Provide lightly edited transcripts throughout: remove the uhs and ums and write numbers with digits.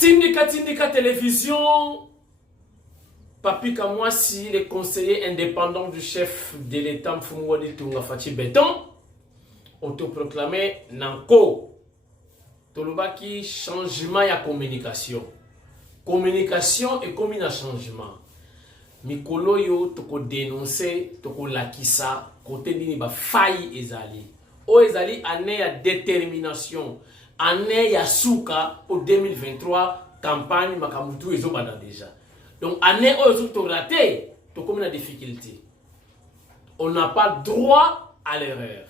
Tindika Télévision, Papi Kamwasi, le conseiller indépendant du chef de l'État Mfumwadi Tunga Fachi Béton, autoproclamé Nanko. Tolobaki, changement ya communication. Communication et comme un changement. Mikolo yo toko dénoncer, toko lakisa, côté dini ba faille ezali. O ezali année ya détermination. Année ya souka pour 2023, campagne makamutu ezobanda déjà. Donc année où ils ont raté, tu comme une difficulté. On n'a pas droit à l'erreur.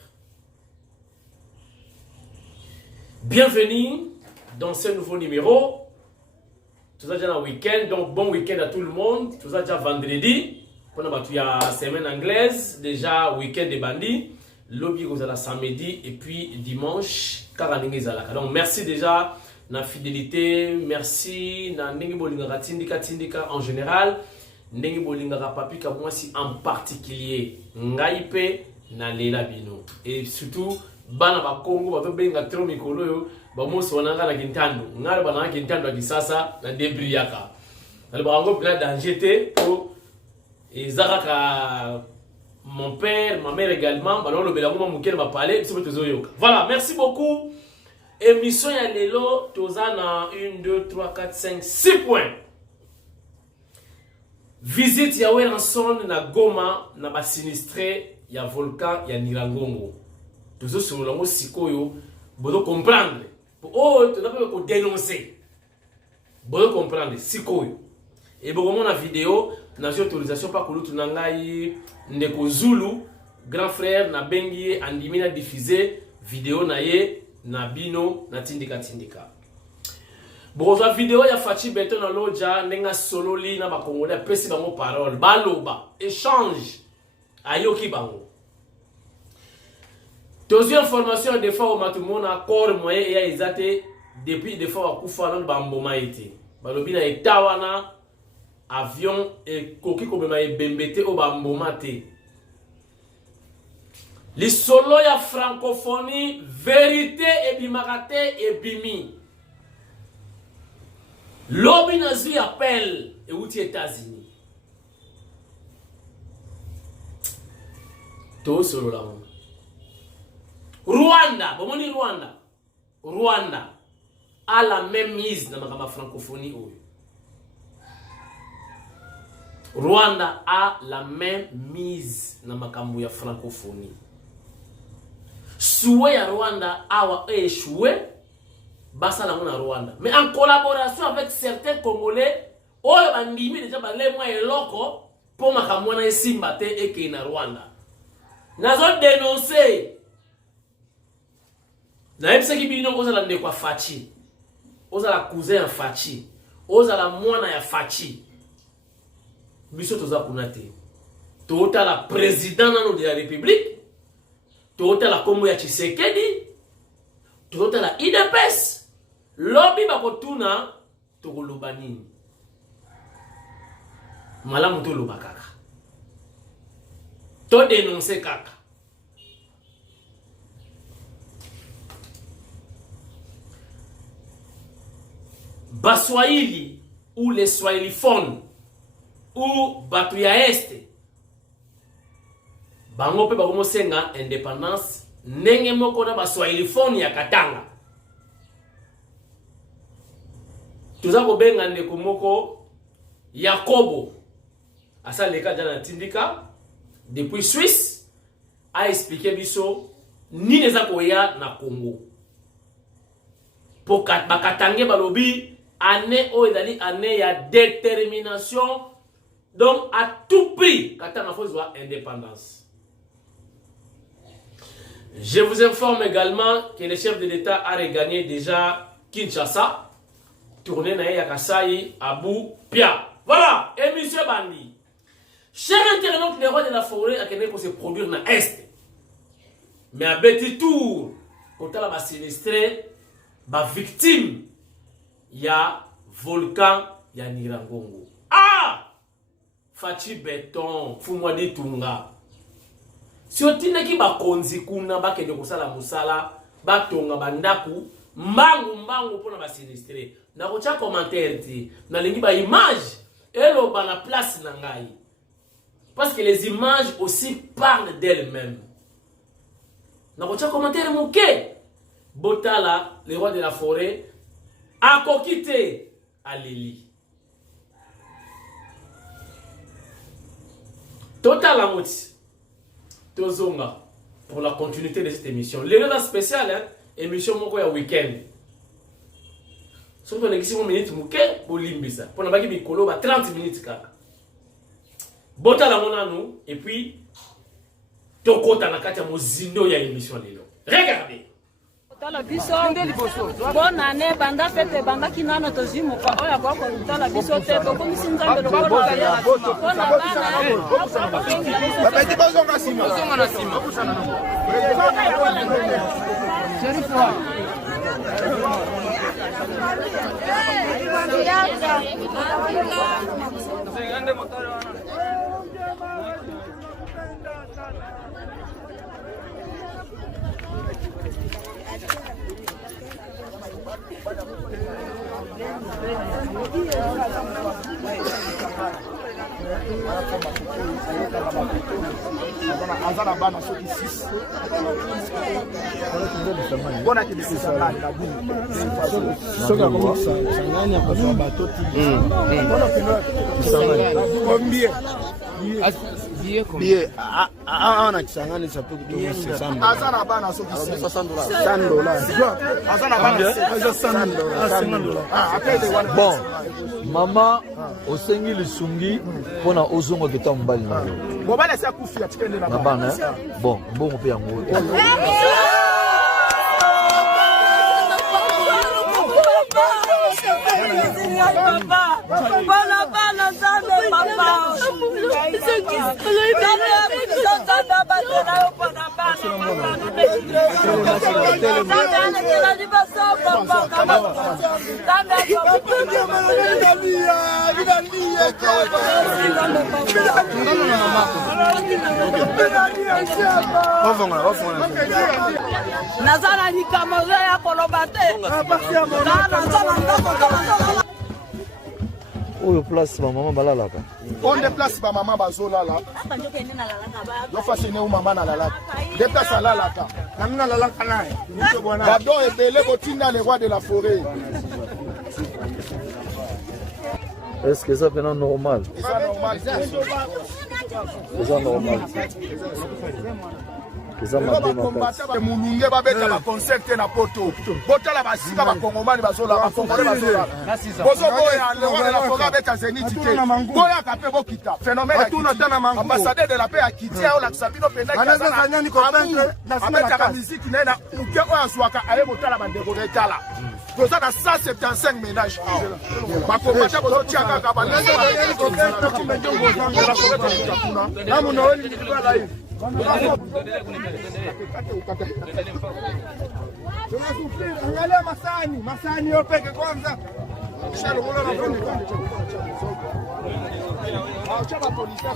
Bienvenue dans ce nouveau numéro. Tout ça déjà un week-end, donc bon week-end à tout le monde. Tout ça déjà vendredi. On a battu la semaine anglaise, déjà week-end des bandits. Lobby vous la samedi et puis dimanche. Donc merci déjà. Na fidélité, merci na ndenge bolingaka tindika en général, ndenge bolingaka papi kamwasi en particulier, ngaipe na lela bino. Et surtout bana ba Congo ba benga trop mikolo yo, ba moso wananga na kintando, ngala bana na kintando ya kisasa na debriaka. Na ba ngo plein danger te po ezaka mon père, ma mère également, ba lo bela ngoma mukele ba parler, biso beto zoyoka. Voilà, merci beaucoup. Émission ya lelo tozana 1 2 3 4 5 6 points. Visite ya Weranson na Goma na ba sinistré ya volcan ya Nirangongo. Tozo sololango sikoyo bodo comprendre. Oh, tu n'as pas ko dénoncer. Bodo comprendre sikoyo. Et bokomo na vidéo na autorisation pa kulutu na ngai ndeko Zulu grand frère na bengi andimina diffuser vidéo na ye na bino na tindika. Bonjour vidéo ya Fachi Béton na loja nenga sololi na ba congolais pesi bango parole baloba échange ayoki bango. Deuxième information des fois au matumona corps moyen ya ezate depuis des fois kufa na bamboma été. Balobi na etawana avion et koki kobema ebembete o bamboma te. Les solo ya francophonie, vérité et bimarate et bimi. Lobby nazi appelle et outi États-Unis. Tout solo la monde. Rwanda, bomoni Rwanda. Rwanda a la même mise dans ma francophonie. Rwanda a la même mise dans ma francophonie. Soué à Rwanda a échoué, basa la mona Rwanda. Mais en collaboration avec certains Congolais, on a mis déjà les moyens locaux pour ma kamwana esimbate et qui na Rwanda. Nazo dénoncé. Na epse ki bino oza la ndekwa Fachi. Oza la cousin ya Fachi. Oza la mwana ya Fachi. Biso toza kunate. Tota la président de la République. Tota la Kombo ya Tshisekedi, tota la IDPS, lobby bakotuna tokoloba nini. Malamu to loba kaka. To dénoncer kaka. Baswahili ou les swahiliphones ou batu ya este bango pe bakomo senga indépendance ndenge moko na baswahiliphone ya Katanga. Tuza ko benga ndeko moko Yakobo asa leka jana tindika depuis Suisse a expliqué biso ni neza koya na Congo. Pour bakatange balobi année o ezali année ya détermination, donc à tout prix Katanga faut avoir indépendance. Je vous informe également que le chef de l'État a regagné déjà Kinshasa, tourné na Yakasai, Abou Pia. Voilà, émission Bandi. Chers internautes, les rois de la forêt a qu'elle se produire dans l'Est. Mais à petit tour, quand on a sinistré, ba victime, il y a volcan, il y a Nirangongo. Ah! Fachi Béton, Fumwadi Tunga. Si on tient ki ba konzi kuna ba kende kosala musala ba tonga bandaku mbangu pona ba sinistre na kocha commentaire ti na lingi ba image elo ba la place na ngai parce que les images aussi parlent d'elles-mêmes na kocha commentaire moké Botala le roi de la forêt a quitté Aleli Total Amouti Tozonga pour la continuité de cette émission. L'élément spécial, hein, émission moko ya week-end. Surtout les 6 minutes mouké pour limbisa. Pour na baki bikolo ba 30 minutes kaka. Bota la mona nous et puis tokota na kati ya mozindo ya émission lelo. Regardez. Tala biso bonne année banda fete banda kinana tozimu kwa oya kwa tala biso te to komisi nzambe lo kwa ya bona bana bapeti bazonga sima na sima Jerry Froid Azana bana soki 6 bona ki bisisa na buni soka ko sangani akwa bato ti bona kino kombie Bien, ana kisangani ça peut coûter 600 $. Azana bana soki $100. Azana bana $100. Bon, maman osengi lisungi pona ozongo keta mbali na yo. Mobala sa kufi atikende na bana. Bon, bongo pe yango. Nazana likamoze ya kolobate. Oyo place ba maman balalaka. On déplace ba maman bazolala. Yo fasine ou maman na lalaka. Déplace à lalaka. Namina lalaka nae. Bado ebele botinda le roi de la forêt. Est-ce que ça fait normal? C'est normal. C'est normal. Mulunge babeta ba concert na poto. Botala basika ba kongomani bazola ba kongomani bazola. Bozo boya le roi de la forêt beta zeniti te. Boya ka pe bokita. Phénomène ambassadeur de la paix a quitté au lac Sabino penda ki azana nyani ko benke na sima ka musique na uke o azwaka aye botala bandeko de tala. Boza na 175 ménages. Ba komata bozo tiaka ka ba nese ba yeni ko benke ko menjongo zanga la forêt. Na muno oli ndibala hivi. Angalia masani yo peke kwanza. Shalo kula na fundi. Chapa polisi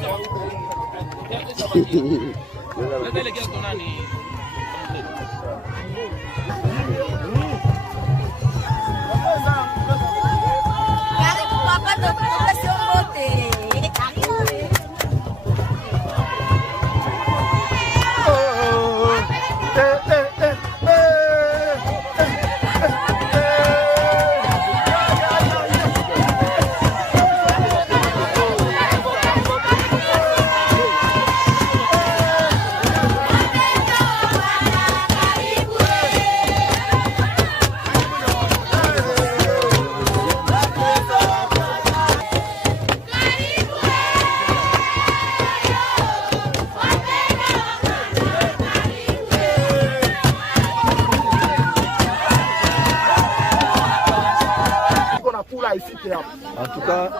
En tout cas,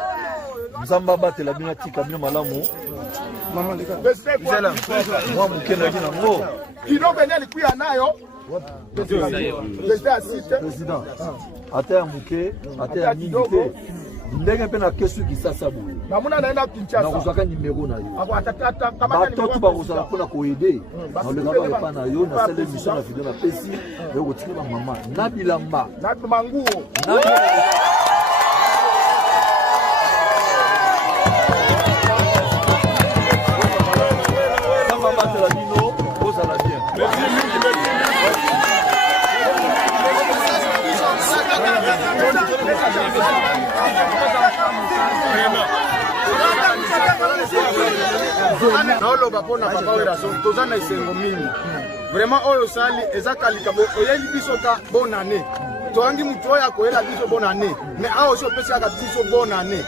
Zamba batela bina tika bino malamu. Maman les gars. Moi mukena kina ngo. Kino beneli kuya nayo. Président. Ata ya muke, ata ya minute. Ndenge pe na kesu kisasa bo. Namuna naenda Kinshasa. Na kuzaka numéro na yo. Akwatata kama bato ba kuzala pona ko aider. Na le ngaba pa na yo na sele mission na video na pesi. Yo kotika ba mama. Na bilamba. Na manguo. Na naoloba mpona papa weraso toza na esengo mingi vraiment oyo osali eza kalika oyeli biso ka bonne année toyangi motu oyo akoyela biso bonne année mais awa osi opesi kaka biso bonne année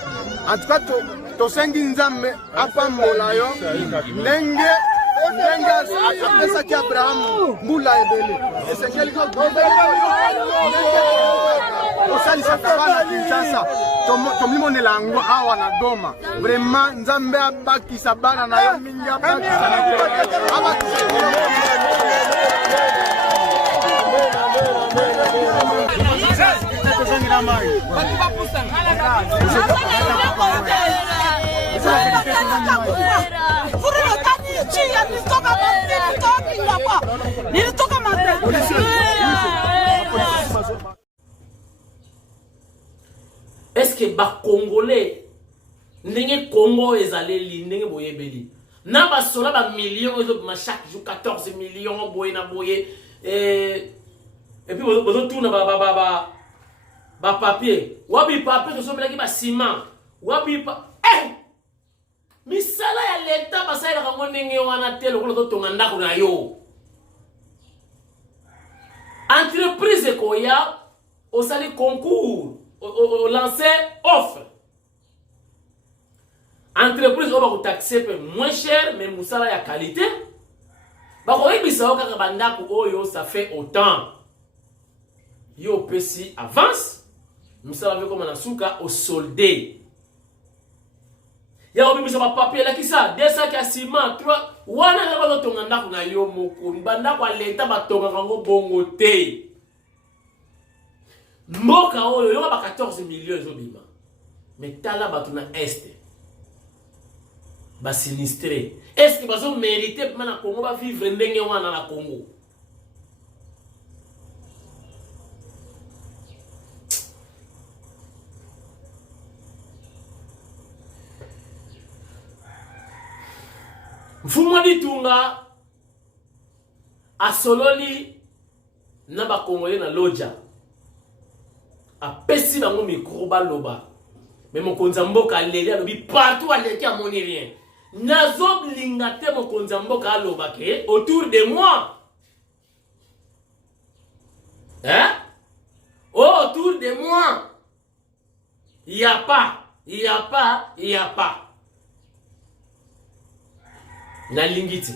en tout cas tosengi nzambe apambola yo ndenge apesaki abrahamu mbula ebele esengeli osalisaka bana kinshasa tomimonela yango awa na Goma vraiment nzambe abakisa bana na yo mingi Est-ce que ba Congolais ndenge Congo ezaleli ndenge boyebeli na ba sola ba millions chaque jour 14 millions boye na boye et puis bozo tourna ba papier wabi papier to somela ki ba ciment wabi misala ya leta basala kango ndenge wana telo ko to tonga ndako na yo entreprise koya osali concours au lancer offre entreprise on va vous taxer moins cher mais musala ya qualité ba ko ibisa o kaka bandako oyo ça fait autant yo pesi avance musala ve comme na suka au soldé ya obimisa ba papier la kisa 200 ka ciment 3 wana na ba tonga ndako na yo moko bandako aleta batonga kango bongo te mboka oyo yo ba 14 millions ezobima mais tala batu na est ba sinistré est-ce que bazo mériter mana Congo ba vivre ndenge wana na Congo Mfumo Ditunga asololi na ba Congolais na loja apesi bango micro baloba mais mokonza mboka leli alobi partout aleki amoni rien nazo lingate mokonza mboka aloba ke autour de moi autour de moi il y a pas na lingiti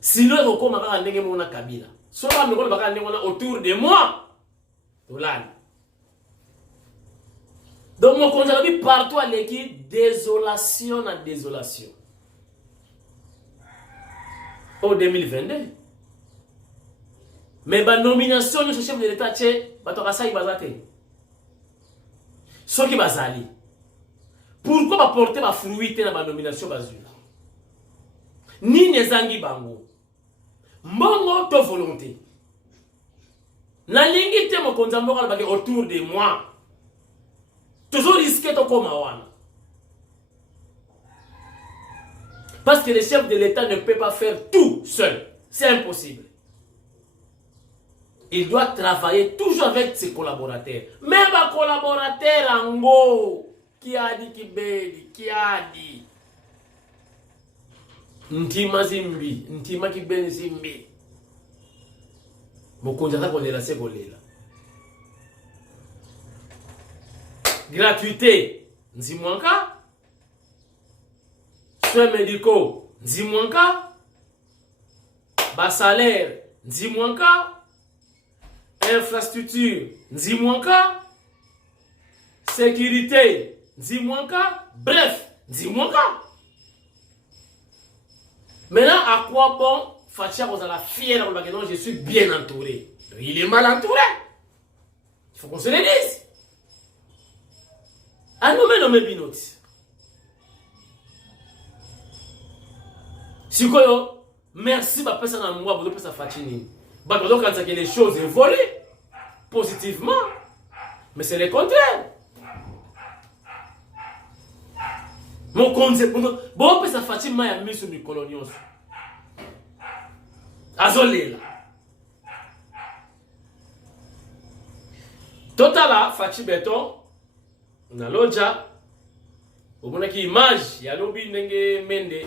sino ko koma kaka ndenge mona Kabila so ba mikolo baka ndenge mona autour de moi Dolani. Donc mon conjoint dit partout à l'équipe désolation na désolation. Au 2022. Mais ba nomination de chef de l'État tché batoka sa ibazate. Soki bazali. Pourquoi ba porter ba fruité na ba nomination bazula? Ni nezangi bango. Mbongo to volonté. Na lingite mokonza mboka baki autour de moi. Toujours risqué to koma wana. Parce que le chef de l'État ne peut pas faire tout seul. C'est impossible. Il doit travailler toujours avec ses collaborateurs. Même un collaborateur en go qui a dit qui a dit Ntima Zimbi, Ntima Kibeni Zimbi. Mokonjata kolela se kolela. Gratuité, nzimwanka. Soins médicaux, nzimwanka. Bas salaire, nzimwanka. Infrastructure, nzimwanka. Sécurité, nzimwanka. Bref, nzimwanka. Maintenant, à quoi bon Fatia vous la fière parce que non, je suis bien entouré. Il est mal entouré. Il faut qu'on se le dise. Ah non, mais binoti. Si quoi, merci, ma personne à moi, vous devez ça fatiner. Bah, donc, quand les choses évoluent positivement, mais c'est le contraire. Mon concept, bon, ça fatigue, ma mis sur du colonios. Azolela. Totala Fachi Beton na loja omonaki image ya lobi ndenge mende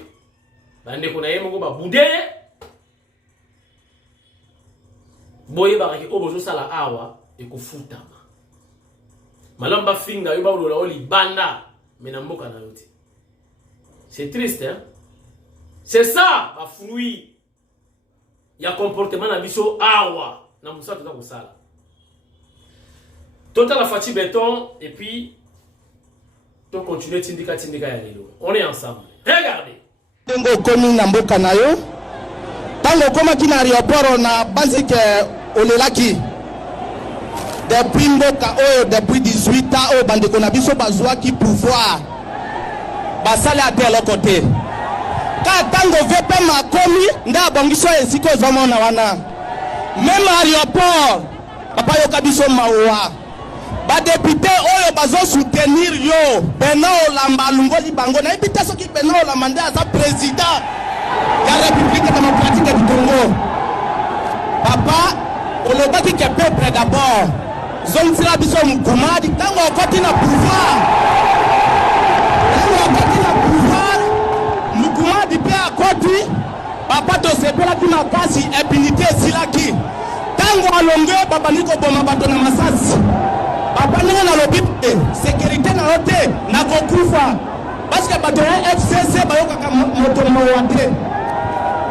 bande kuna ye moko babude boye baraki obozo sala awa ekofutama malamba finga yo balola oli banda mena mboka na yote. C'est triste hein. C'est ça ba fruit ya comportement na biso awa na musa tota kosala. Total la Fachi Beton et puis on continue tindika ya lelo. On est ensemble. Regardez. Tengo komi na mboka na yo. Tango koma ki na aéroport na basique olelaki. Depuis mboka oyo depuis 18 ans o bande kona biso bazwa ki pouvoir. Basale à tel côté. Ka tango vepe makomi nda bongiso esiko zomona wana. Même aéroport papa yo kabiso mawa. Ba député oyo bazo soutenir yo Beno Olamba lungoli bango na ibita soki Beno Olamba nde aza président ya République démocratique du Congo. Papa olobaki ke peuple d'abord zongila biso mukumadi tango okoti na pouvoir. Tango okoti na pouvoir mukumadi pe akoti papa to sepela ki makasi impunité silaki. Tango alonge baba niko boma bato na masasi. Papa nanga na lobi sécurité na hote na kokufa parce que bato ya FCC bayoka ka moto mawate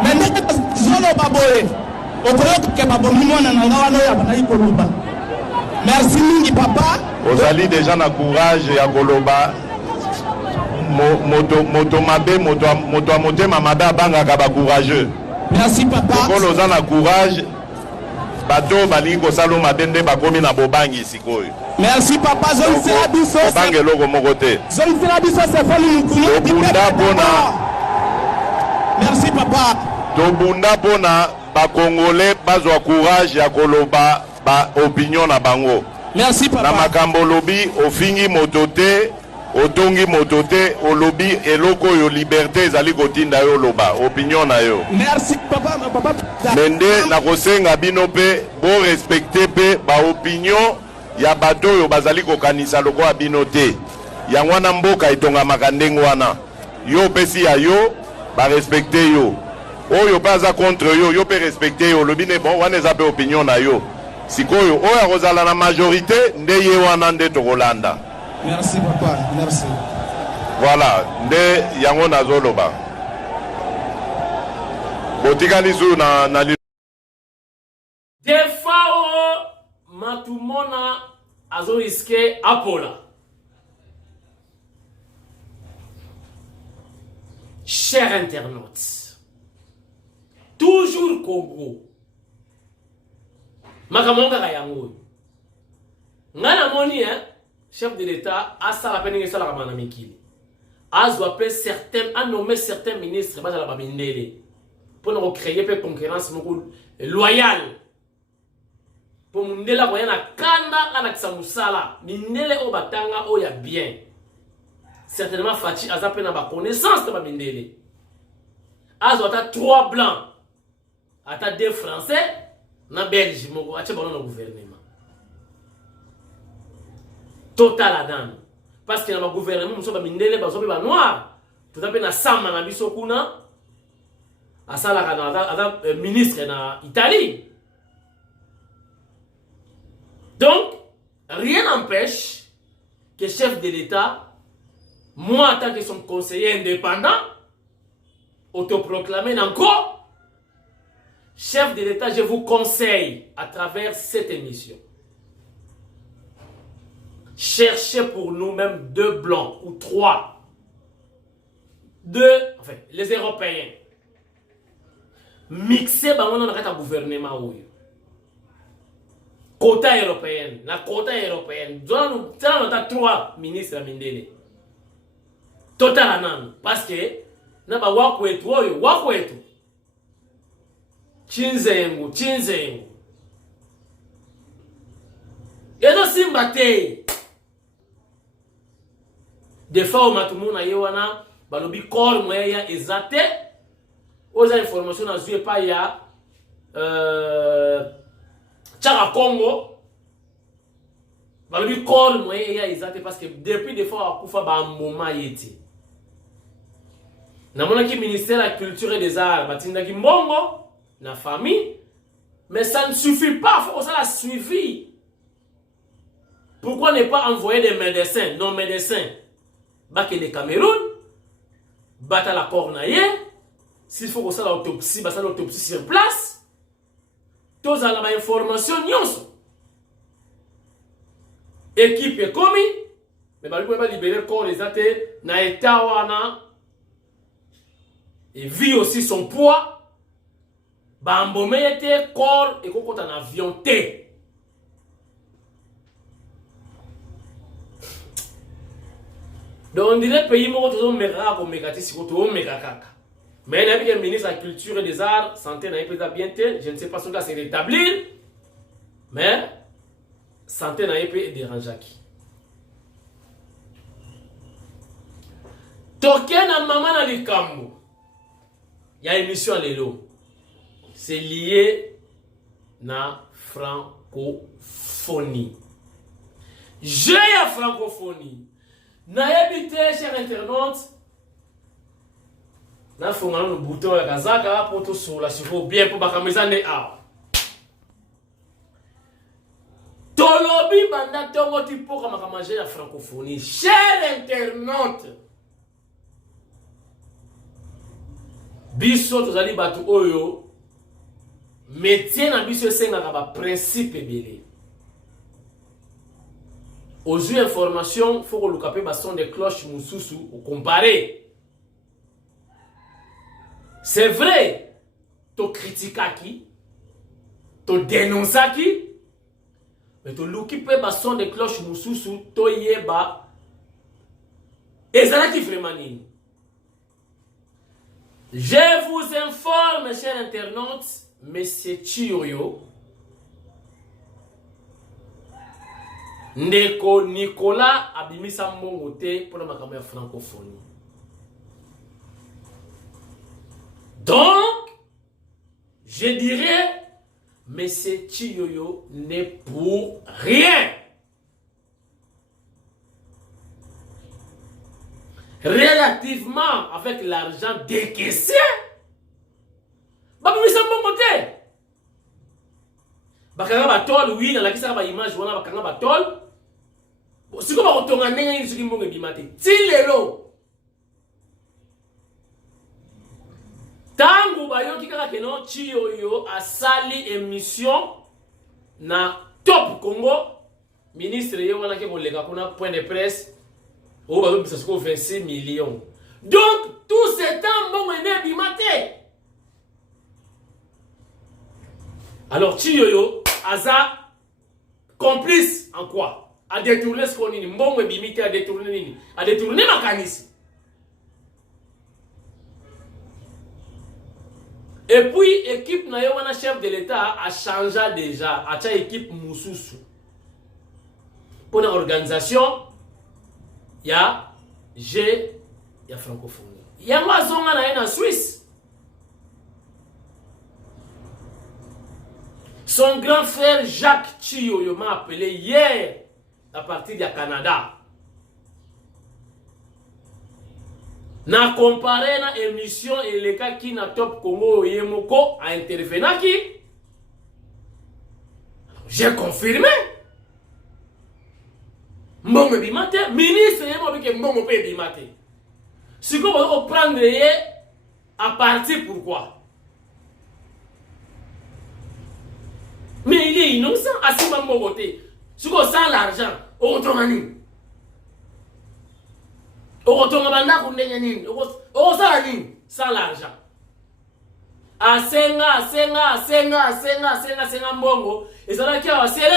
mende zolo baboye okoyoka ke babomi mwana na ngawa no ya bana ikoloba. Merci mingi papa ozali déjà na courage ya koloba moto mabe moto motema mada banga ka ba courageux. Merci papa kolo za na courage bato balingi kosala mabende bakomi na bobangi sikoyo. Merci papa zongisela biso bobange loko moko te zongisela biso sefali mukumu tobunda mpona merci papa tobunda mpona bakongole bazwa courage ya koloba ba opinion na bango. Merci papa na makambo lobi ofingi moto te otongi moto te olobi eloko yo liberté ezali kotinda yo loba opinion na yo. Merci papa papa mende na kosenga bino pe bo respecter pe ba opinion ya bato yo bazali kokanisa loko ya bino te yango wana mboka etongamaka ndenge wana yo pesi ya yo ba respecter yo oyo pe aza contre yo yo pe respecter yo lobi ne bon wana eza pe opinion na yo sikoyo oyo akozala na majorité nde ye wana nde tokolanda. Merci papa, merci. Voilà, nde yango nazoloba. Botikali su na Defao matumona azo riske apola. Chers internautes, toujours Congo. Makamonga kayango. Ngana moni chef de l'État a ça la peine que ça la ramana mikili. A appelé certains, a nommé certains ministres bas à la babindele pour nous créer une concurrence loyale. Pour nous la voyana kanda ala kisamusala mindele o batanga o ya bien. Certainement Fachi a zappé na ba connaissance de babindele. A ata 3 blancs, ata 2 français, na Belgique moko ache bono no gouvernement. Total adam parce que na gouvernement muso ba mindele ba zobe ba noir tout appelé na sama na biso kuna asala kana ministre na Italie. Donc rien n'empêche que chef de l'État, moi en tant que son conseiller indépendant autoproclamé encore chef de l'État, je vous conseille à travers cette émission, cherchez pour nous-mêmes 2 blancs ou 3. 2, enfin, les Européens. Mixer dans le gouvernement. Quota européenne. La quota européenne. Nous avons 3 ministres à Mindele. Total anan. Parce que, nous avons wakwetu. Chinzengu. Et nous sommes des fois au matumuna yewana balobi corps moya ezate oza information na zué pa ya Tchara Congo balobi corps moyen ya ezate parce que depuis des fois akufa ba moment yeti na mona ki ministère de la culture et des arts batinda ki mbongo na famille mais ça ne suffit pas, faut que ça la suivi. Pourquoi ne pas envoyer des médecins, non médecins, baké de Cameroun, bata la cornaye, s'il faut que ça l'autopsie, bah ça l'autopsie sur place, tous à la information nyonso. Équipe est commis, mais bah lui pouvez pas libérer le corps les athées, na état wana, et vit aussi son poids. Bambome était corps et qu'on en avion T. Donc on dirait pays mo to mera ko megati si ko to megakaka. Mais il y a un ministre de la culture et des arts, santé n'a pas bien été, je ne sais pas si on va se rétablir. Mais santé n'a pas dérangé qui. Token na maman na likambo. Il y a une émission à l'élo. C'est lié na francophonie. J'ai la francophonie. Na habité, cher internaute. Na fongana no bouton ya kazaka pour tout sur la sur bien pour bakameza ne a. Tolobi banda tongo tipo kama kamaje la francophonie. Cher internaute. Biso tozali batu oyo métier na biso esengaka ba principe ebele. Aux informations, faut que le capé son des cloches moussousou ou comparer. C'est vrai, tu critiques qui, tu dénonces qui, mais tu l'occupes son des cloches moussousou, tu yeba. Et ça qui vraiment nini. Je vous informe, chers internautes, Monsieur Chioyo, Ndeko Nicolas abimisa mongote pour la makambo ya francophonie. Donc, je dirais, Monsieur Chioyo n'est pour rien. Relativement avec l'argent décaissé, babimisa mongote. Bakanga batol, oui, dans la kisa ba image, wana bakanga batol. Si comme on tourne ndenge nsuki mbongo bimate. Ti lelo. Tangu bayoki kaka keno Chioyo asali émission na Top Congo, ministre ye wana ke koleka kuna point de presse. Oh ba ça se 26 millions. Donc tout ce temps mbongo ene bimate. Alors Chioyo aza complice en quoi? A détourner ce qu'on dit, mbongo bimite a détourner nini? A détourner makanisi. Et puis équipe na wana chef de l'État a changé déjà, a cha équipe mususu. Pour l'organisation, il y a G, il y a francophonie. Il y a mazonga na en Suisse. Son grand frère Jacques Chioyo m'a appelé hier à partir du Canada. Na comparé na émission et les cas qui na Top Congo Yemoko a intervenu qui. J'ai confirmé. Mbongo bimate, ministre Yemo bike mbongo pe bimate. Si vous voulez prendre à partir pourquoi? Mais il est innocent à ce moment-là. Si vous avez l'argent, vous retournez. Vous retournez sans l'argent. A senga mbongo. Et ça là sele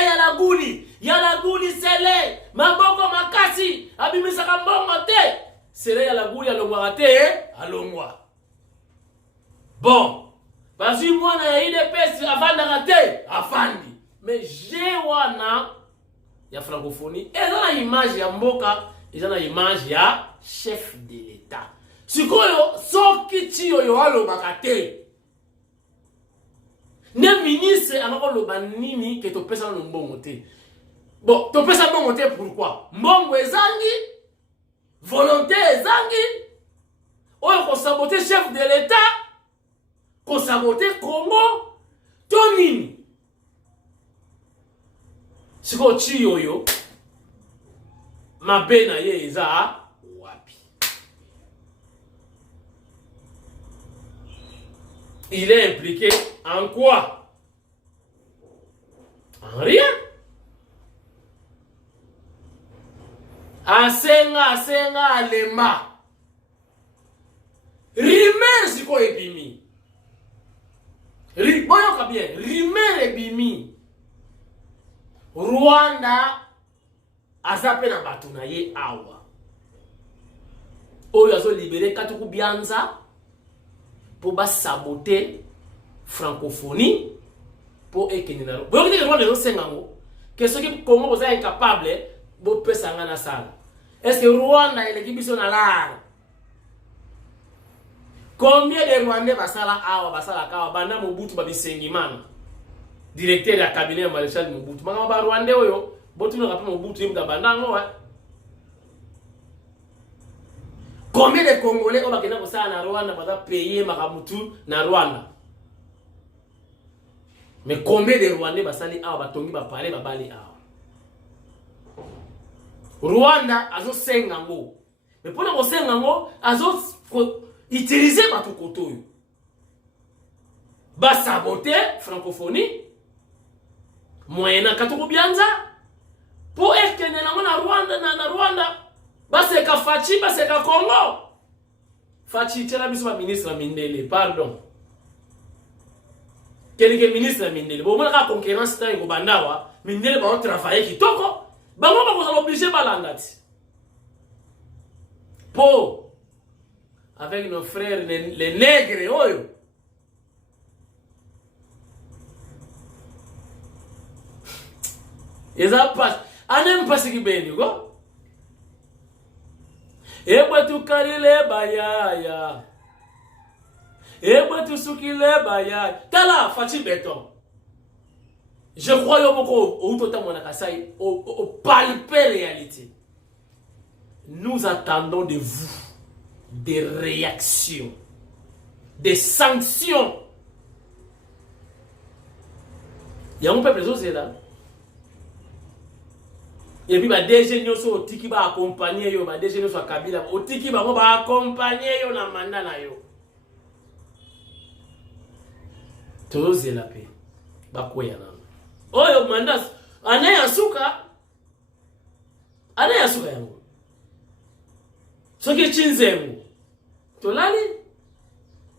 ya la guli sele. Maboko makasi. Abimisa mbongo te. Sele ya la guli alongwa te, alongwa. Bon. Parce que moi, il y a des personnes avant de rater, afandi. Mais j'ai wana, il y a francophonie. Et dans l'image, il y a Mboka, et dans l'image, il y a chef de l'État. Si vous avez Chioyo alo bakate. Ne ministre, alors le banini, qui est au président de Mbongote. Bon, tu peux savoir monter pourquoi. Mbongo ezangi, volonté ezangi, on saboter chef de l'État, qu'on saboter Congo, Tonini. Si on tue yoyo, ma bena ye eza wapi. Il est impliqué en quoi? En rien. Asenga alema. Rimer siko ebimi. Boyoka bien. Rimer ebimi. Rwanda azape na batu na ye awa. Oyo azo libéré Katuku Bianza pour ba saboter francophonie pour ekeni na. Boyoka ke Rwanda zo sengango. Que ce qui Congo vous est incapable bo pesa ngana sala. Est-ce que Rwanda il équipe son alar? Combien de Rwandais basala awa basala kawa banda Mobutu babisengimana? Directeur ya cabinet maréchal Mobutu. Manga ba Rwandais oyo, botu no rapport Mobutu yimda bandango wa. Combien de Congolais o bakena ko sala na Rwanda baza payer makamutu na Rwanda? Mais combien de Rwandais basali awa batongi ba parler babali awa? Rwanda azo sengango. Mais pour le sengango azo utiliser batu kotoyo. Ba saboter francophonie. Moyena Katuku Bianza pour ekene na Rwanda na Rwanda. Ba seka Fachi ba seka Congo. Fachi tela biso ba ministre Mindele, pardon. Quelqu'un ministre Mindele. Bon mona ka concurrence ta ko bandawa, Mindele ba travailler kitoko. Bango ba ko obligé balandati. Po avec nos frères les nègres oyo. Eza pas anem pas ki beni go. Eba tu karile bayaya. Eba tu sukile bayaya. Tala Fachi Beton. Je crois au palper réalité. Nous attendons de vous des réactions, des sanctions. Il y a un peuple qui est là. Et puis, DG Nyoso, Tiki va accompagner yo, DG Nyoso Kabila, Tiki va accompagner yo na manda na yo. Tout c'est la paix. Bakoya na. Oyo mandas anayasuka yango soki chinzemu tolali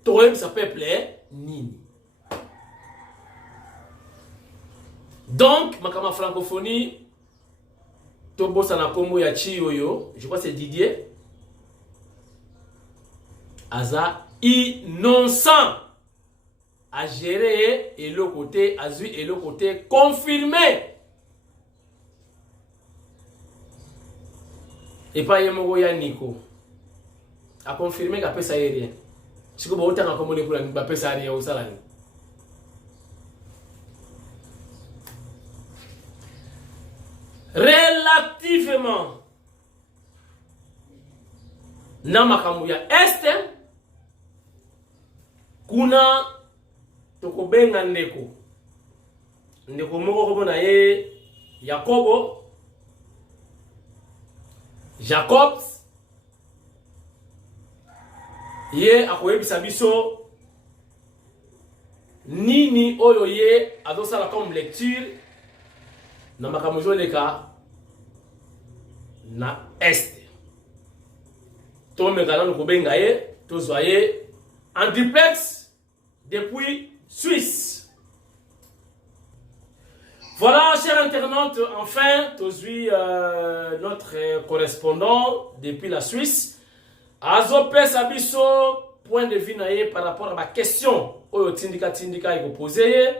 toyebisa peuple nini. Donc makama francophonie tobosa na kombo ya Chiyoyo, je crois c'est Didier aza innocent à gérer et le côté azui et le côté confirmé. Et pas yemo ya Nico a confirmé qu'après ça y rien. Si vous avez un commun pour la paix ça rien au salon. Relativement na makambo ya este kuna tokobenga ndeko moko ko na ye Jacobs ye akoyebisa biso nini oyo ye adosala comme lecture na makambo joleka na este tomeka na kobenga ye tozwa ye en duplex depuis Suisse. Voilà, chers internautes, enfin, tozui notre correspondant depuis la Suisse. Azopé Sabiso, point de vue naïe par rapport à ma question. Oyo tindika il posé.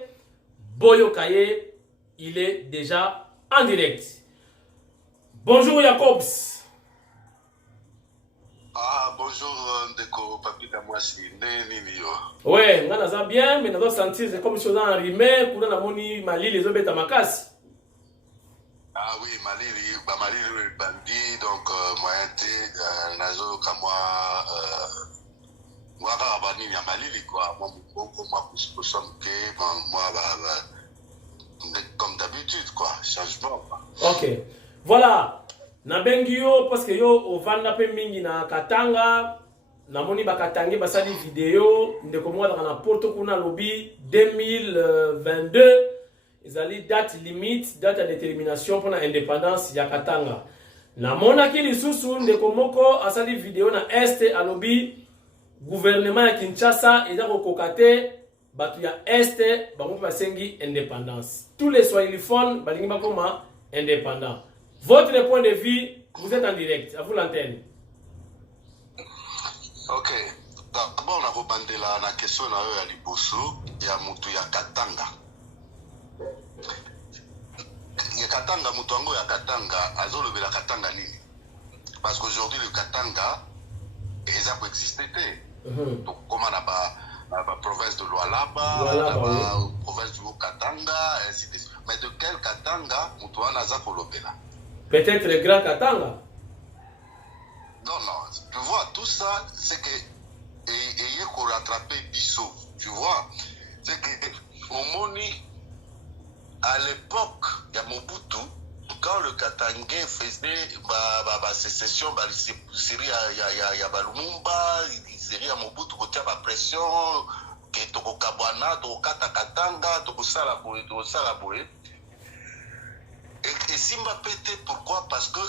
Boyo Kaye, il est déjà en direct. Bonjour Jacobs. Ah, bonjour Ndeko Papika Mwasi, nini yo. Ouais, nga naza bien, mais naza sentir c'est comme si on a un rimé, kuna na moni mali les obeta makasi. Ah oui, Malili bandit, donc moyen te nazo kamwa moi rabani ya Malili quoi, moi comme d'habitude quoi, changement quoi. OK. Voilà. Na bengi yo parce que yo ovanda pe mingi na Katanga, na moni ba Katangi basali vidéo ndeko mwa na Porto kuna lobby 2022. Izali date limite, date de détermination pour l'indépendance ya Katanga. Na mona ki lisusu ndeko moko asali vidéo na este alobi gouvernement ya Kinshasa eza kokokate batu ya este bango basengi indépendance. Tous les swahiliphones balingi bakoma indépendant. Votre point de vue, vous êtes en direct, à vous l'antenne. OK. D'abord on a rebandela na question na yo ya liboso ya mutu ya Katanga. Ya Katanga, Mutuango ya Katanga, azolobela Katanga nini? Parce qu'aujourd'hui le Katanga est à exister. Donc comment na ba province de Lualaba, la province du Katanga, ainsi de suite. Mais de quel Katanga Mutuana za kolobela? Peut-être le grand Katanga. Non, tu vois, tout ça, c'est que et qu'on rattraper Bissot, tu vois, c'est que au Moni, à l'époque, il y a Mobutu, quand le Katangais faisait ma sécession, il y a Balumumba, il y a Mobutu qui a la pression, qui est au Kabwana, au Katanga, au Salaboé. Et Simba pété, pourquoi? Parce que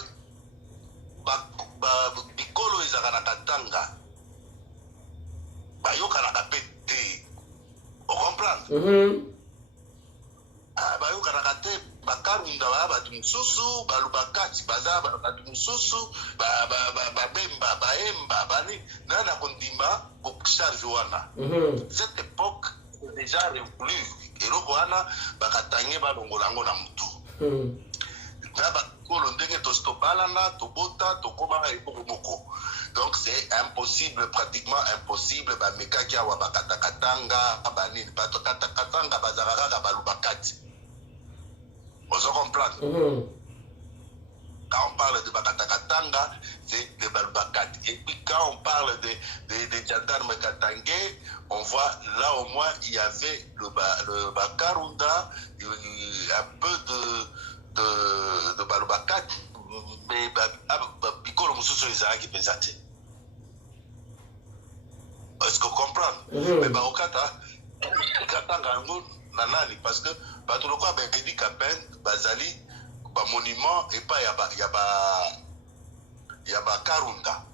Bikolo est à Katanga, Bayoka n'a pété. On comprend? Bayoka n'a pété. Bakarunda batu mususu balubakati baza batu mususu babemba baemba bani nana kondimba charge wana. Cette époque est déjà révolue et wana bakatanye balongolango na mutu. Na bakolo ndenge to stobalana to bota to koma moko. Donc c'est impossible, pratiquement impossible ba mekaki wa bakatakatanga bani bakatakatanga bazarara balubakati. On se comprend. Quand on parle de Bakatakatanga, c'est de Balbakat. Et puis quand on parle des gendarmes katangais, on voit là au moins il y avait le Bakarunda, un peu de Balbakat, mais Bikolo Moussou Isaac Pesate. Est-ce qu'on comprend? Mais Bakata, Katanga, nanani, parce que bato lokwa Bedi Kapen, Bazali, monument et pas yaba Karunda.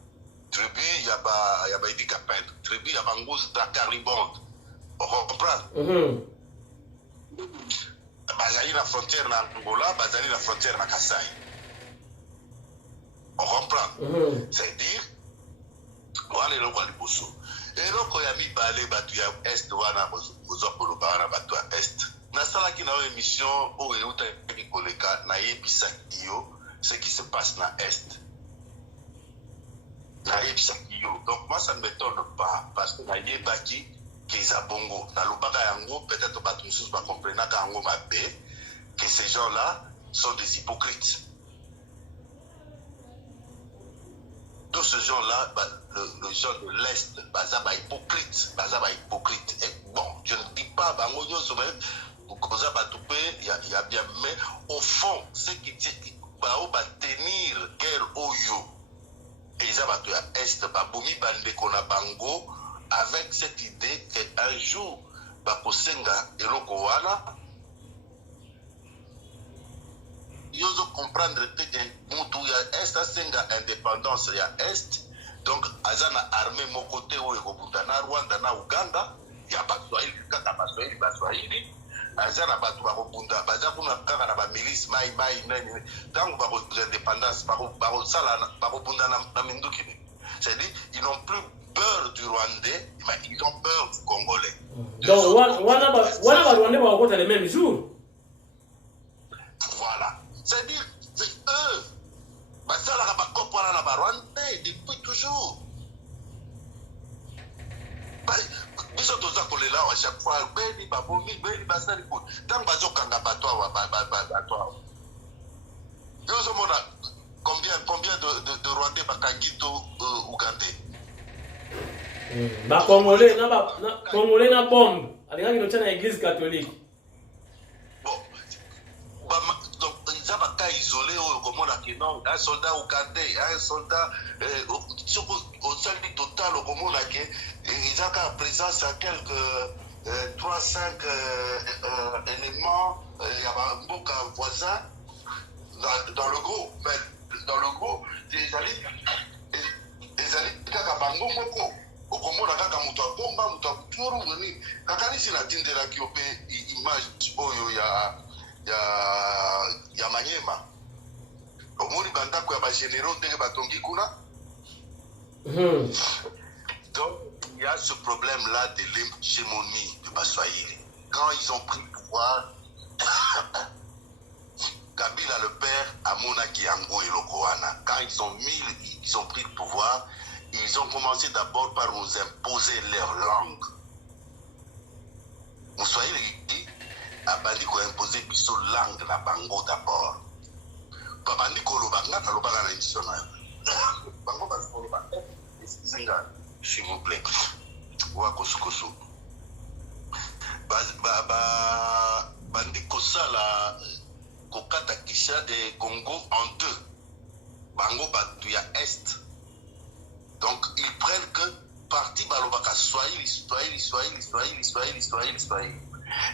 Tribu yaba Edi Kapen. Tribu yaba Ngouz Dakar Libond. On comprend? Bazali la frontière na Angola, Bazali la frontière na Kasaï. On comprend? C'est-à-dire, voilà le roi du Bosso. Et donc, il y a mis balé batu ya Est, wana bozokolo bana batu ya Est. Nasalaki na émission au Euta Nikoleka na yebisa yo ce qui se passe na Est. Na yebisa yo. Donc moi ça ne m'étonne pas parce que na yebaki qu'ils a bongo. Na lobaka yango peut-être batu mususu ba comprendre ka yango mabe que ces gens-là sont des hypocrites. Tous ces gens-là, le gens de l'Est, bazaba hypocrite. Et bon, je ne dis pas, il y a bien, mais au fond, ce qui dit, va tenir guerre au yo. Et ils ont Est, baboumi bande qu'on a bango, avec cette idée qu'un jour, bakosenga et l'okowana, ils ont comprendre que Moutou ya Est, asenga indépendance ya Est, donc azana armée mon côté où Bundana, Rwanda, na Uganda, il y a pas de Swahili, kaka Baswahili, azana batu bakobunda, bazakuna kaka na ba milice mai nani, tango bako indépendance, bakobunda na Mindukini. C'est-à-dire, ils n'ont plus peur du Rwandais, mais ils ont peur du Congolais. Donc, wana ba Rwandais ba okota les mêmes jours. Voilà. C'est-à-dire, c'est eux. Ça, là, ba kopana na ba Rwandais depuis toujours. Biso toza kolela à chaque fois, beni babomi, beni basali ko. Tant bazo kanga batwa. Ba Congolais na bombe. Alingaki no tena église catholique. Bon. Donc ils ont pas isolé comme on a dit non, un soldat ougandais, un soldat au sein du total comme on a dit, ils ont qu'à présence à quelques 3-5 éléments, il y a un beau voisin dans le groupe, mais dans le groupe, les alliés kaka bango moko okomona kaka mutu abomba mutu abuturu ngani kakanisi na tindela kiope image oyo ya Manyema omoni bandako ya ba généraux ndenge batongi kuna. Donc il y a ce problème là de l'hégémonie de Baswahili. Quand ils ont pris le pouvoir, Kabila le père Amona Kiango et Lokoana, quand ils ont pris le pouvoir, ils ont commencé d'abord par nous imposer leur langue. Moussouaïli dit, Abandi ko imposer biso langue na bango d'abord. Babandi ko lobanga na lobanga na dictionnaire. Bango ba ko lobanga. S'il vous plaît. Wa kosukosu. Bandi ko sala kokata kisha de Congo en deux. Bango batu ya est. Donc ils prennent que partie balobaka Swahili.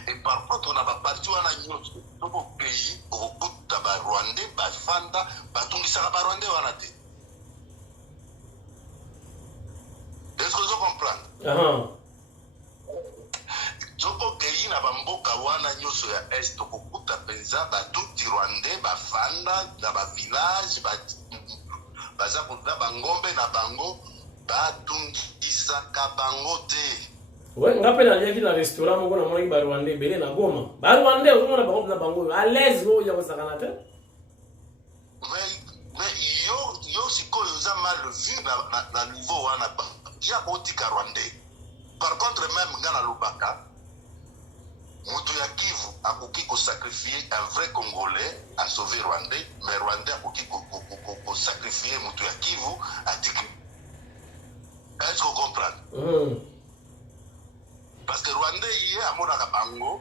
Et par contre on a pas parti wana nyoto au pays au bout de Rwanda bafanda batungisa ba Rwanda wana te. Est-ce que vous comprenez? Joko pays na bamboka wana nyoso ya est kokuta penza batuti Rwanda bafanda na ba village baza kuta bangombe na bango batungisa kabango te. Ouais, ngapela liaki na restaurant moko na moni ba Rwanda belé na Goma. Ba Rwanda ozo na bango na bango à l'aise go ya kosakana te. Mais yo sikoyo za mal vu na niveau wana ba. Dia botika Rwanda. Par contre même ngana lubaka mutu ya Kivu akoki ko sacrifier un vrai Congolais à sauver Rwanda, mais Rwanda akoki ko sacrifier mutu ya Kivu à tiki. Est-ce que vous comprenez? Parce que Rwanda y est à Monaka Bango.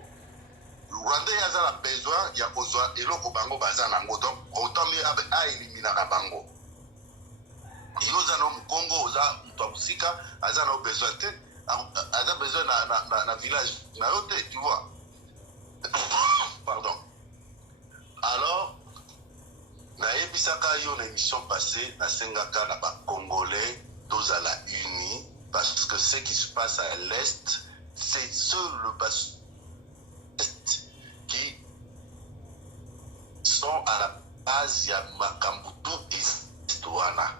Rwanda y a besoin, il y a besoin et l'autre Bango Bazanango. Donc autant mieux à éliminer Bango. Il y a un Congo, il y a besoin d'un village, tu vois. Pardon. Alors, na ebisaka yo na émission passée, na Sengaka na ba Congolais, tous à la unie, parce que ce qui se passe à l'Est, c'est seul le Est qui sont à la base ya Makambutu et Stouana.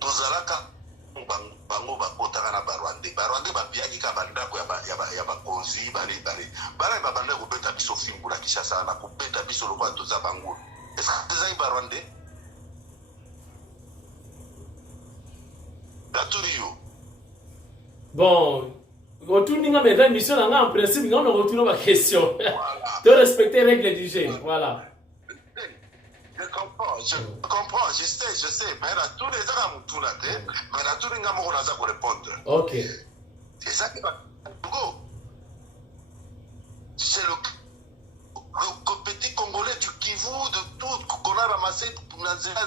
Tous à la bango bakotaka na Barwande bapiaki ka bandako ya bakonzi bale babanda kobeta biso fimbu la Kinshasa na kobeta biso lokwa toza bango. Est-ce que ezali Barwande? Bon, retourne dans mes émissions en principe, on retourne ma question. De respecter les règles du jeu, voilà. Je comprends, je sais, mais là, tous les gens ont tout la tête, mais là, tous les gens ont répondre. Ok. C'est ça qui va. C'est le petit Congolais du Kivu, de tout, qu'on a ramassé,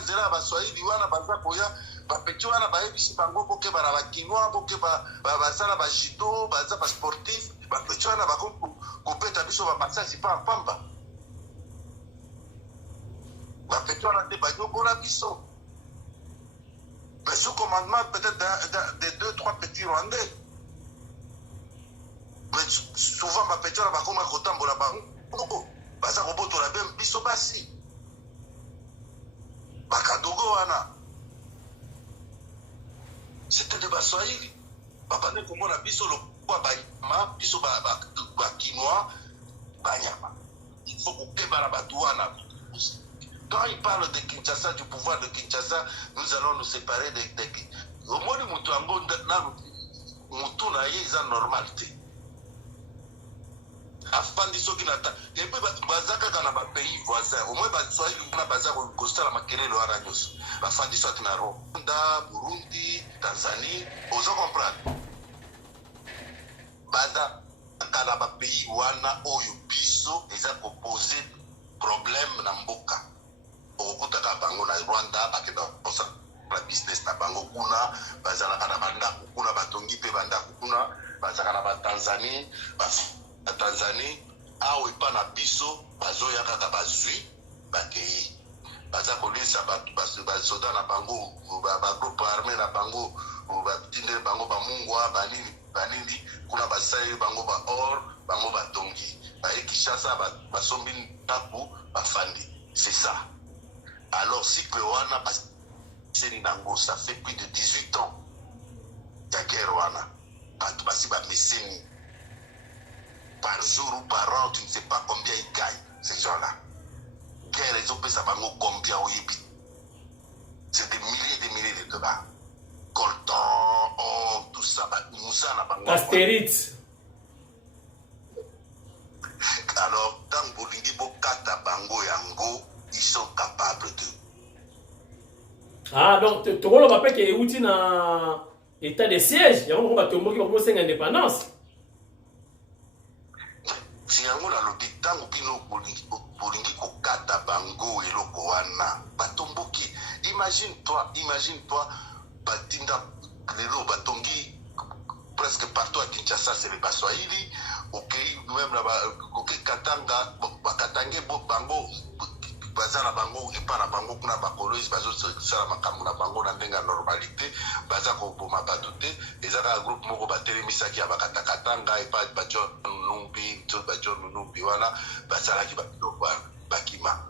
Zera, Baswahili, Wana, Bazakoya, Bapeti, Wana, Baebisi, Bango, Boke, Barabakinois, Boke, Basala, Bajido, Bazaba sportif, Bapeti, Wana, Bakon, Kopeta, Biso, Bamassa, c'est pas un pamba. Bapeti, Wana, Bagno, la Biso. Mais sous commandement, peut-être des 2-3 petits Rwandais. Mais souvent, Bapeti, Wana, Bakon, Makotambo, la Bango. Baza roboto la bem biso basi bakadogo wana c'était de Baswahili babane komona biso lokwa bayama biso ba kinois banyama il faut kokeba na batu wana. Quand il parle de Kinshasa, du pouvoir de Kinshasa, nous allons nous séparer de au moins mutu ango na mutu na yeza normalité. Afandi soki nata et puis bazaka kana ba pays voisins au moins Baswahili na bazaka kostala makelelo ara nyos bafandi soki na Rwanda, Burundi, Tanzanie, vous comprenez? Bada kana ba pays wana oyo biso eza ko poser problème na mboka. Okutaka bango na Rwanda bakenda kosa la business na bango kuna bazala kana banda kuna batongi pe banda kuna bazala na ba Tanzanie awo epa na biso bazoya kaka bazwi bakei baza kolesa basoda na bango bagroupe armé na bango batindele bango bamungwa banini kuna basali bango ba or bango batongi baye Kinshasa basombi ndaku bafandi. C'est ça. Alors si que wana baseni nango ça fait plus de 18 ans ya guerre wana batu basi ba meseni par jour ou par an, tu ne sais pas combien ils gagnent, ces gens-là. Quelle raison peut ça bango combien au Yébi? C'est des milliers de dollars. Colton, oh, tout ça, Moussa n'a pas bango. Astérix. Alors, dans Bolingi Bokata Bango Yango, ils sont capables de. Ah, donc, tu vois, on va pas qu'il y ait outil dans l'état de siège. Il y a un moment où on va faire l'indépendance. Si yango la lobi tango bino bolingi kokata bango eloko wana batomboki. Imagine-toi batinda lelo batongi presque partout à Kinshasa c'est le Baswahili. OK, même là OK Katanga bakatange bango bazana bango epa na bango kuna bakoloise bazo sala makambo na bango na ndenga normalité baza ko boma badoute ezaka groupe moko batelemisaki ya bakatakatanga epa bajon numbi wana basala ki bakima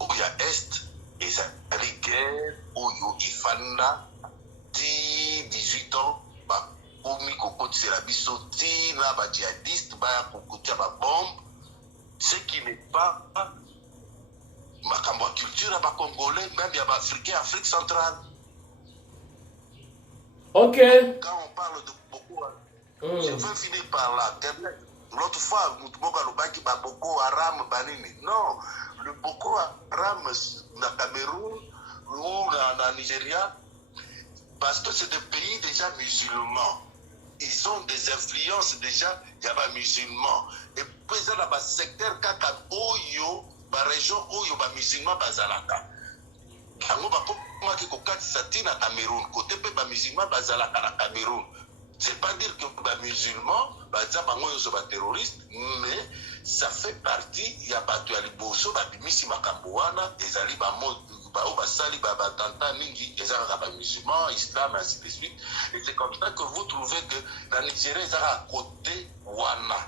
oya est ezali guerre oyo ifanda 18 ans bakomi kokotisela biso tina bajihadiste baya kokotia babombe ce qui n'est pas ma culture à Congolais, même il y a Afrique centrale. Ok. Quand on parle de Boko Haram, je veux finir par là. L'autre fois, Boko Haram, non, le Boko Haram na Cameroun ou na Nigeria, parce que c'est des pays déjà musulmans. Ils ont des influences déjà, il y a des musulmans. Et puis, il y a des secteurs kaka oyo. La région où il y a des musulmans bazalaka. Kango bakoma ki kokatisa tina Cameroun, côté pe ba musulmans bazalaka na Cameroun. C'est pas dire que les musulmans sont des terroristes, mais ça fait partie, il y a des gens qui sont musulmans, islam, ainsi de suite. Et c'est comme ça que vous trouvez que dans le Nigeria, ils sont à côté Wana.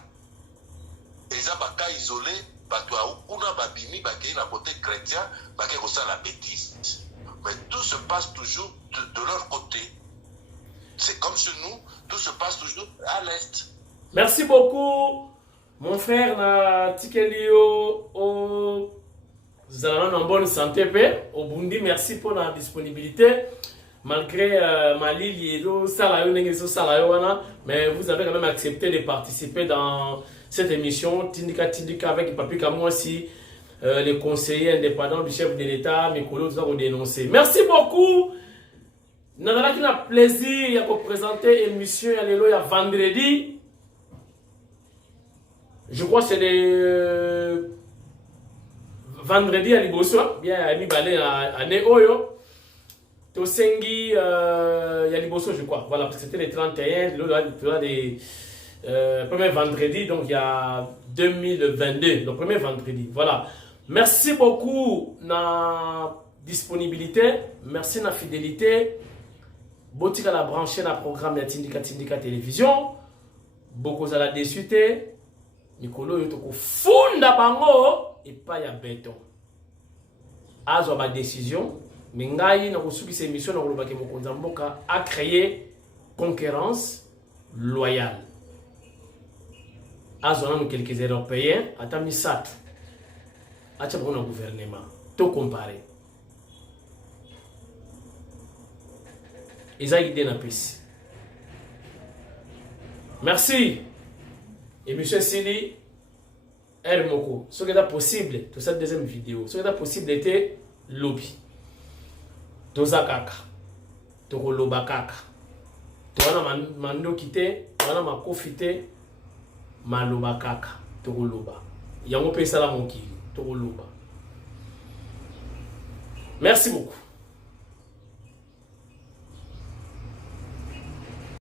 Ils sont pas isolés, ils sont à côté chrétien, ils sont la bêtise. Mais tout se passe toujours de leur côté. C'est comme chez nous, tout se passe toujours à l'est. Merci beaucoup, mon frère na Tikelio au Zalanon en bonne santé, au Bundi. Merci pour la disponibilité. Malgré Mali, Liedo, Salayo, Nengeso, Salayo, mais vous avez quand même accepté de participer dans cette émission Tindika avec Papi Kamouassi, les conseillers indépendants du chef de l'État, mes collègues nous ont dénoncé. Merci beaucoup. Nous avons le plaisir de présenter l'émission Alléluia vendredi. Je crois que c'est le vendredi à Liboso. Bien, à Mibalé à Néoyo. Tosengi à Liboso, je crois. Voilà, parce que c'était le 31, le premier vendredi, donc il y a 2022, le premier vendredi. Voilà. Merci beaucoup de la disponibilité. Merci de la fidélité. Botika la branché dans le programme de Tindika Télévision. Beaucoup à la désuité. Nicolo yotoko funda bango et pas ya béton. Azo ma décision. Mengai na kosuki cette émission na kolobaki mokonza mboka a créé concurrence loyale. Azo na quelques Européens atami sat. Acha bon gouvernement. To comparer. Merci. Et monsieur Sili, Hermoko, ce qui est possible, toute cette deuxième vidéo, ce qui est possible était lobby. Tozakaka. tokoloba kaka towana mandoki te towana makofi te maloba kaka tokoloba yango mpe esala mokili tokoloba. Merci beaucoup.